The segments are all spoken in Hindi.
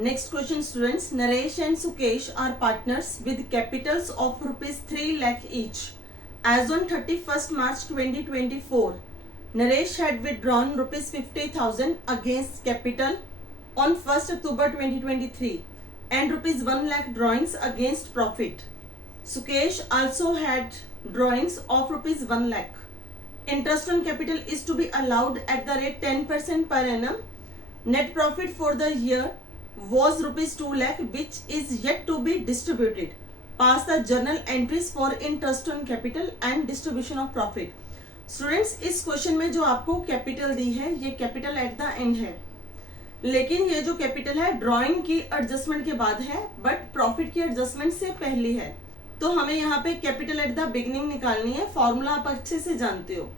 Next question students, Naresh and Sukesh are partners with capitals of rupees 3 lakh each. As on 31st March 2024, Naresh had withdrawn rupees 50,000 against capital on 1st October 2023 and rupees 1 lakh drawings against profit. Sukesh also had drawings of rupees 1 lakh. Interest on capital is to be allowed at the rate 10% per annum. Net profit for the year was rupees 2 lakh which is yet to be distributed. Pass the journal entries for interest on capital and distribution of profit. Students, इस क्वेश्चन में जो आपको कैपिटल दी है ये कैपिटल एट द एंड है, लेकिन ये जो कैपिटल है ड्राइंग की एडजस्टमेंट के बाद है बट प्रॉफिट की एडजस्टमेंट से पहले है। तो हमें यहाँ पे कैपिटल एट द बिगनिंग निकालनी है। फॉर्मूला आप अच्छे से जानते हो।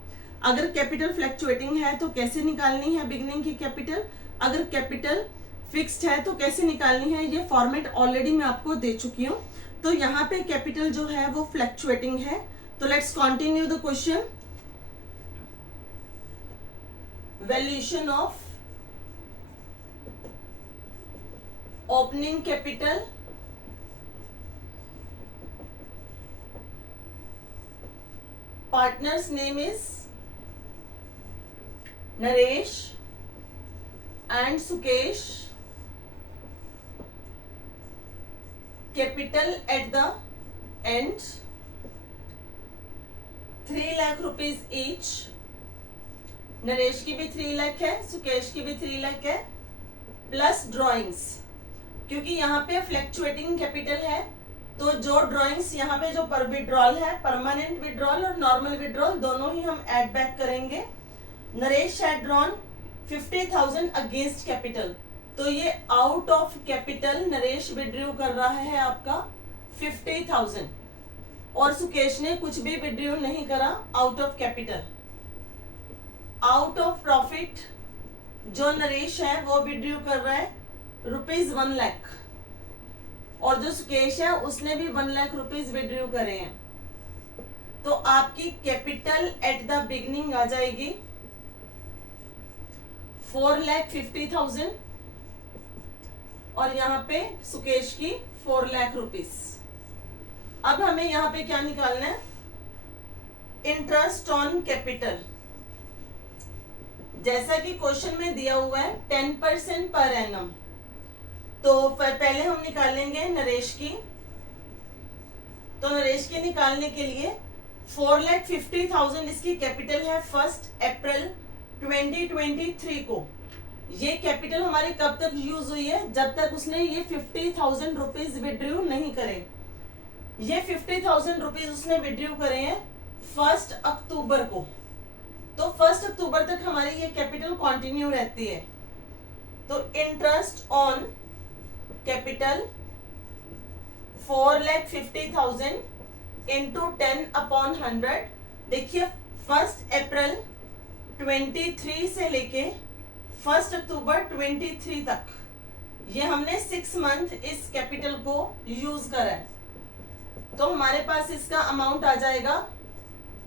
अगर कैपिटल फ्लक्चुएटिंग है तो कैसे निकालनी है बिगनिंग की कैपिटल, अगर कैपिटल फिक्स्ड है तो कैसे निकालनी है, ये फॉर्मेट ऑलरेडी मैं आपको दे चुकी हूँ। तो यहाँ पे कैपिटल जो है वो फ्लक्चुएटिंग है। तो let's continue the question. Valuation of opening capital partner's name is Naresh and Sukesh. Capital at the end 3 lakh rupees each. Naresh की भी 3 लाख है, सुकेश की भी 3 लाख है, प्लस ड्रॉइंग्स। क्योंकि यहाँ पे फ्लक्चुएटिंग कैपिटल है तो जो ड्रॉइंग्स यहाँ पे जो पर विड्रॉल है, परमानेंट विड्रॉल और नॉर्मल विड्रॉल दोनों ही हम ऐड बैक करेंगे। Naresh had drawn 50,000 against capital, तो ये out of capital Naresh withdrew कर रहा है आपका 50,000 और सुकेश ने कुछ भी विड्रू नहीं करा out of capital. Out of profit जो नरेश है वो विड्रू कर रहा है रुपीज 1 लाख और जो सुकेश है उसने भी 1 लाख रुपीज विड्रू करे हैं। तो आपकी कैपिटल एट द बिगनिंग आ जाएगी 4,50,000 और यहाँ पे सुकेश की 4 लाख रुपीज। अब हमें यहाँ पे क्या निकालना है, इंटरेस्ट ऑन कैपिटल। जैसा कि क्वेश्चन में दिया हुआ है 10% पर एनम, तो पहले हम निकालेंगे नरेश की। तो नरेश की निकालने के लिए 4,50,000 इसकी कैपिटल है 1 अप्रैल 2023 को। ये कैपिटल हमारी कब तक यूज हुई है, जब तक उसने ये 50,000 रुपीज विड्रू नहीं करे। ये 50,000 रुपीज उसने विड्रू करे हैं 1 अक्टूबर को, तो 1 अक्टूबर तक हमारी ये कैपिटल कंटिन्यू रहती है। तो इंटरेस्ट ऑन कैपिटल 4,50,000 इंटू 10/100। देखिए 1 अप्रैल 23 से लेके 1 अक्टूबर 23 तक ये हमने 6 मंथ इस कैपिटल को यूज करा है। तो हमारे पास इसका अमाउंट आ जाएगा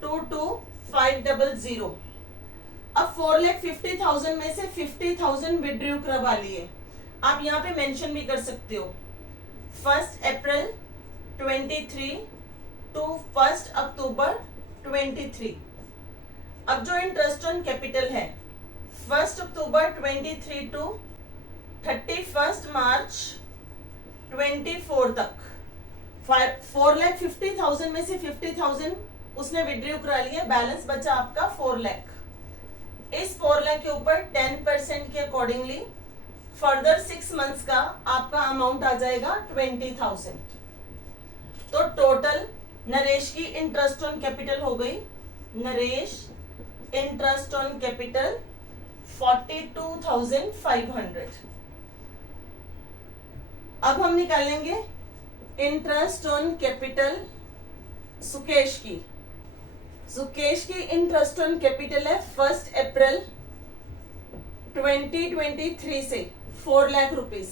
22,500। अब 4,50,000 में से 50,000 विड्रू करवा लिए। आप यहाँ पे मेंशन भी कर सकते हो 1 अप्रैल 23 टू 1 अक्टूबर 23। अब जो इंटरेस्ट ऑन कैपिटल है 1 अक्टूबर 23 टू 31 मार्च 24 तक 4,50,000 में से 50,000 उसने विड्रू करा लिया, बैलेंस बचा आपका 4 लाख। इस 4 लाख के ऊपर 10% के अकॉर्डिंगली फर्दर 6 मंथ्स का आपका अमाउंट आ जाएगा 20,000। तो टोटल नरेश की इंटरेस्ट ऑन कैपिटल हो गई, नरेश इंटरेस्ट ऑन कैपिटल 42,500। अब हम निकालेंगे इंटरेस्ट ऑन कैपिटल सुकेश की। सुकेश की इंटरेस्ट ऑन कैपिटल है 1 अप्रैल 2023 से 4 लाख रुपीज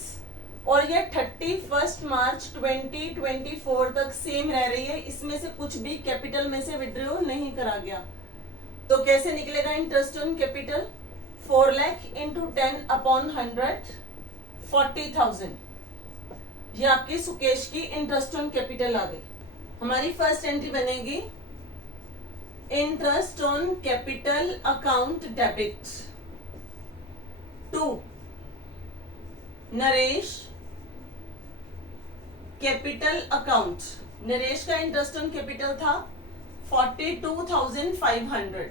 और ये 31 मार्च 2024 तक सेम रह रही है। इसमें से कुछ भी कैपिटल में से विड्रॉ नहीं करा गया। तो कैसे निकलेगा interest on capital, 4 lakh into 10/100 40,000। ये आपकी सुकेश की इंटरेस्ट ऑन कैपिटल आ गई। हमारी फर्स्ट एंट्री बनेगी interest on capital account debit to Naresh capital account. Naresh का इंटरेस्ट ऑन कैपिटल था 42,500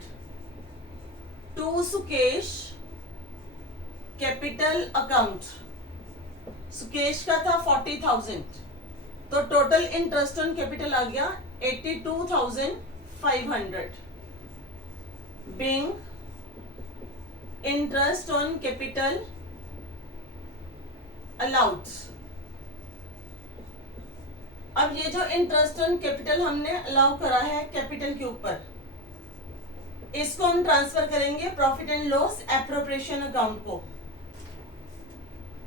to Sukesh capital account. Sukesh का था 40,000, तो टोटल इंटरेस्ट ऑन कैपिटल आ गया 82,500 being interest on capital allowed. अब ये जो इंटरेस्ट ऑन कैपिटल हमने अलाउ करा है कैपिटल के ऊपर, इसको हम ट्रांसफर करेंगे profit and loss appropriation account को।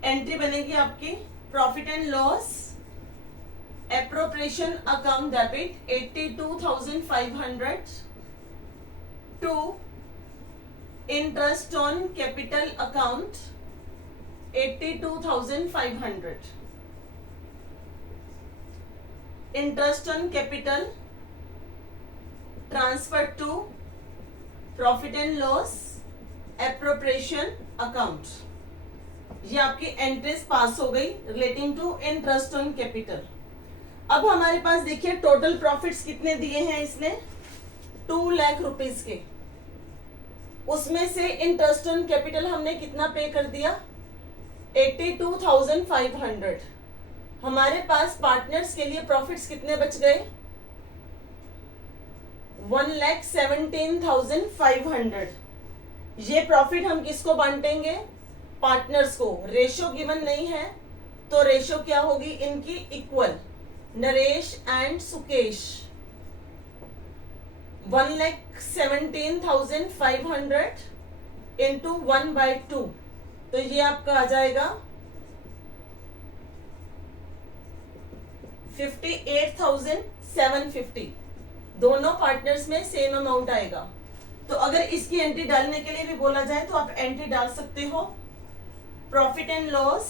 एंट्री बनेगी आपकी profit and loss appropriation account debit 82,500 to interest on capital account 82,500। Interest on capital transfer to profit and loss appropriation account. ये आपकी एंट्रीज पास हो गई relating to interest on capital. अब हमारे पास देखिए टोटल प्रॉफिट्स कितने दिए हैं इसने, 2 लाख रुपीस के। उसमें से इंटरेस्ट ऑन कैपिटल हमने कितना पे कर दिया, 82,500। हमारे पास पार्टनर्स के लिए प्रॉफिट्स कितने बच गए, 1,17,500। ये प्रॉफिट हम किसको बांटेंगे, पार्टनर्स को। रेशो गिवन नहीं है तो रेशो क्या होगी इनकी, equal. Naresh and Sukesh 1,17,500 into 1/2, तो ये आपका आ जाएगा 58,750। दोनों पार्टनर्स में सेम अमाउंट आएगा। तो अगर इसकी एंट्री डालने के लिए भी बोला जाए तो आप एंट्री डाल सकते हो profit and loss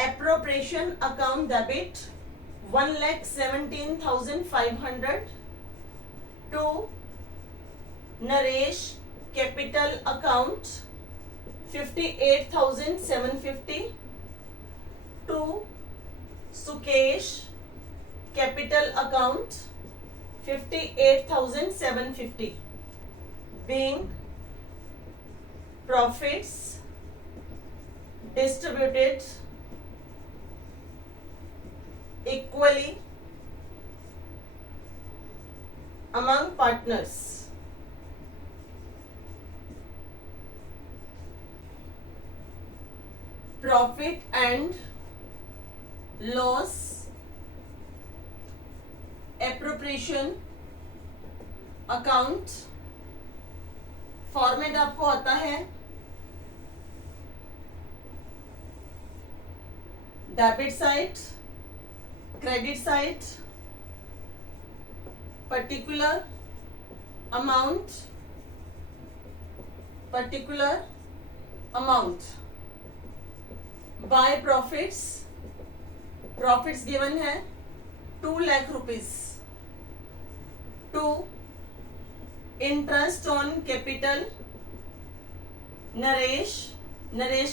appropriation account debit 1,17,500 to Naresh capital account 58,750 to Sukesh capital account 58,750 being profits distributed equally among partners. Profit and loss appropriation account format आपको आता है debit side, credit side, particular amount by profits given है 2 lakh rupees to interest on capital Naresh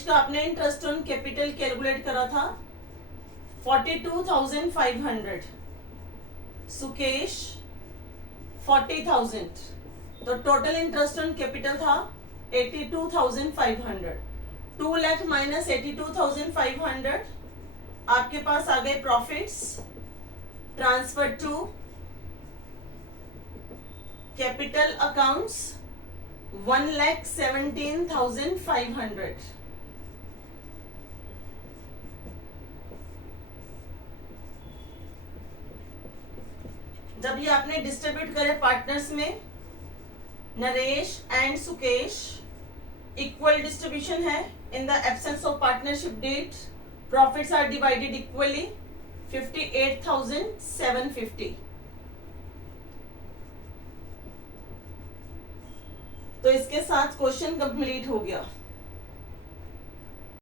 का आपने इंटरेस्ट ऑन कैपिटल कैलकुलेट करा था 42,500, सुकेश 40,000, तो टोटल इंटरेस्ट ऑन कैपिटल था 82,500। 2 लाख माइनस 82,500 आपके पास आ गए profits transfer to capital accounts 1,17,500। जब ये आपने डिस्ट्रीब्यूट करे पार्टनर्स में, Naresh and Sukesh, equal distribution है। In the absence of partnership deed profits are divided equally 58,750। तो इसके साथ क्वेश्चन कंप्लीट हो गया।